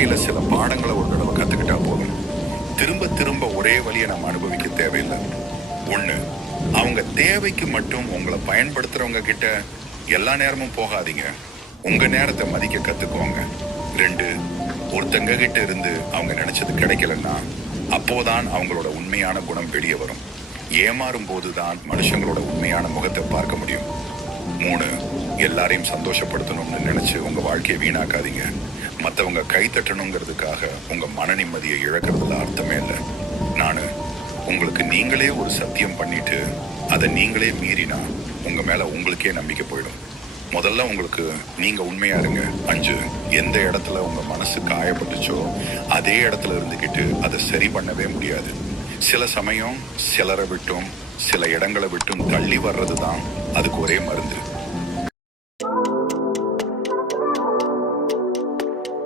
வாழ்க்கையில சில பாடங்களை ஒரு தடவை கத்துக்கிட்டா போதும். திரும்ப திரும்ப ஒரே வழியை நம்ம அனுபவிக்க தேவையில்லை. ஒண்ணு, அவங்க தேவைக்கு மட்டும் உங்களை பயன்படுத்துறவங்க கிட்ட எல்லா நேரமும் போகாதீங்க. உங்க நேரத்தை மதிக்க கத்துக்கோங்க. ரெண்டு, ஒருத்தங்க கிட்ட இருந்து அவங்க நினைச்சது கிடைக்கலன்னா அப்போதான் அவங்களோட உண்மையான குணம் வெளியே வரும். ஏமாறும் போதுதான் மனுஷங்களோட உண்மையான முகத்தை பார்க்க முடியும். மூணு, எல்லாரையும் சந்தோஷப்படுத்தணும்னு நினைச்சு உங்க வாழ்க்கையை வீணாக்காதீங்க. மற்றவங்க கை தட்டணுங்கிறதுக்காக உங்க மன நிம்மதியை இழக்கிறதுல அர்த்தமே இல்லை. நானு உங்களுக்கு நீங்களே ஒரு சத்தியம் பண்ணிட்டு அதை நீங்களே மீறினா உங்க மேல உங்களுக்கே நம்பிக்கை போயிடும். முதல்ல உங்களுக்கு நீங்க உண்மையா இருங்க. அஞ்சு, எந்த இடத்துல உங்க மனசு காயப்பட்டுச்சோ அதே இடத்துல இருந்துகிட்டு அதை சரி பண்ணவே முடியாது. சில சமயம் சிலரை விட்டும் சில இடங்களை விட்டும் தள்ளி வர்றது தான் அதுக்கு ஒரே மருந்து.